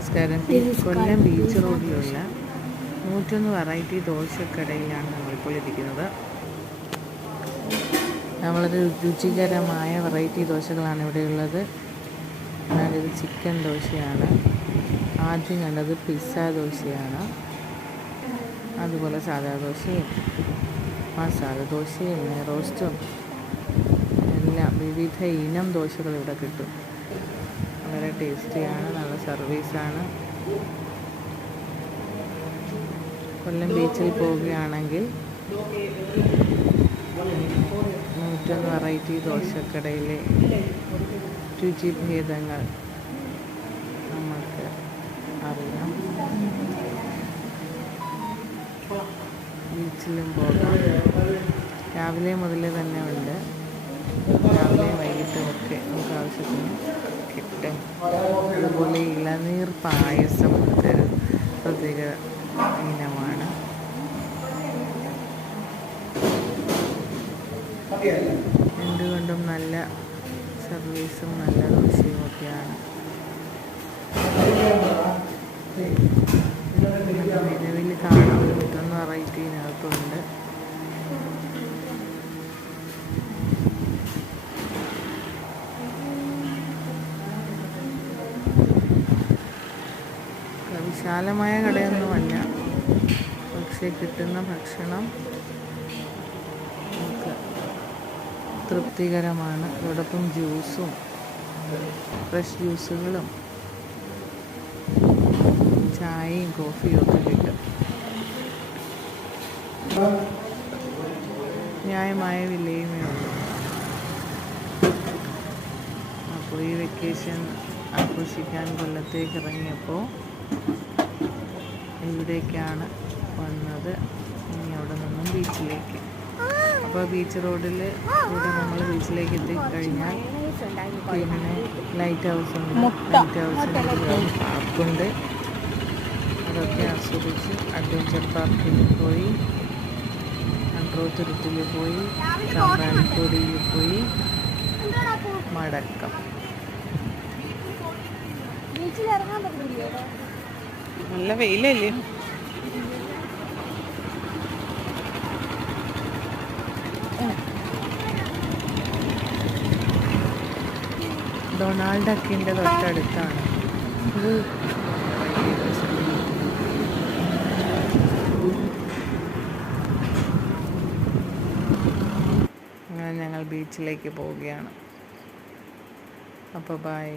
നമസ്കാരം. കൊല്ലം ബീച്ച് റോഡിലുള്ള 101 വെറൈറ്റി ദോശക്കടയിലാണ് നമ്മളിപ്പോൾ ഇരിക്കുന്നത്. വളരെ രുചികരമായ വെറൈറ്റി ദോശകളാണ് ഇവിടെയുള്ളത്. ഞാനിത് ചിക്കൻ ദോശയാണ്. ആദ്യം കണ്ടത് പിസ്സ ദോശയാണ്. അതുപോലെ സാധാ ദോശയും മസാല ദോശയും റോസ്റ്റും എല്ലാം വിവിധ ഇനം ദോശകൾ ഇവിടെ കിട്ടും. വളരെ ടേസ്റ്റിയാണ്, നല്ല സർവീസാണ്. കൊല്ലം ബീച്ചിൽ പോവുകയാണെങ്കിൽ 101 വെറൈറ്റി ദോശക്കടയിലെ രുചിഭേദങ്ങൾ നമുക്ക് അറിയാം. ബീച്ചിലും പോകാം. രാവിലെ മുതൽ തന്നെ ഉണ്ട്. രാവിലെ വൈകിട്ടും ഒക്കെ നമുക്ക് ആവശ്യത്തിന് കിട്ടും. അതുപോലെ ഇളനീർ പായസം ഒരു പ്രത്യേക ഇനമാണ്. എന്തുകൊണ്ടും നല്ല സർവീസും നല്ല ദോശയും ഒക്കെയാണ്. നിലവിൽ കാണാൻ 101 വെറൈറ്റിനകത്തുണ്ട്. വിശാലമായ കടയൊന്നുമല്ല, പക്ഷേ കിട്ടുന്ന ഭക്ഷണം നമുക്ക് തൃപ്തികരമാണ്. അതോടൊപ്പം ജ്യൂസും ഫ്രഷ് ജ്യൂസുകളും ചായയും കോഫിയും ഒക്കെ കിട്ടും. ന്യായമായ വിലയുമേ ഉള്ളൂ. അപ്പോൾ ഈ വെക്കേഷൻ ആഘോഷിക്കാൻ കൊല്ലത്തേക്ക് ഇറങ്ങിയപ്പോൾ ഇവിടേക്കാണ് വന്നത്. ഇനി അവിടെ നിന്നും ബീച്ചിലേക്ക്. അപ്പോൾ ബീച്ച് റോഡിൽ ഇവിടെ നമ്മൾ ബീച്ചിലേക്ക് എത്തിക്കഴിഞ്ഞാൽ പിന്നെ ലൈറ്റ് ഹൗസ് ഉണ്ട്. ലൈറ്റ് ഹൗസിൽ പാർക്കുണ്ട്. അതൊക്കെ ആസ്വദിച്ച് അഡ്വഞ്ചർ പാർക്കിൽ പോയി, തുരുത്തിൽ പോയി, ചമ്പാനിക്കൊടിയിൽ പോയി മടക്കം. നല്ല വെയിലല്ലേ? ഡൊണാൾഡ് ഡക്കിൻ്റെ തൊട്ടടുത്താണ് ഇത്. അങ്ങനെ ഞങ്ങൾ ബീച്ചിലേക്ക് പോവുകയാണ്. അപ്പോൾ ബൈ.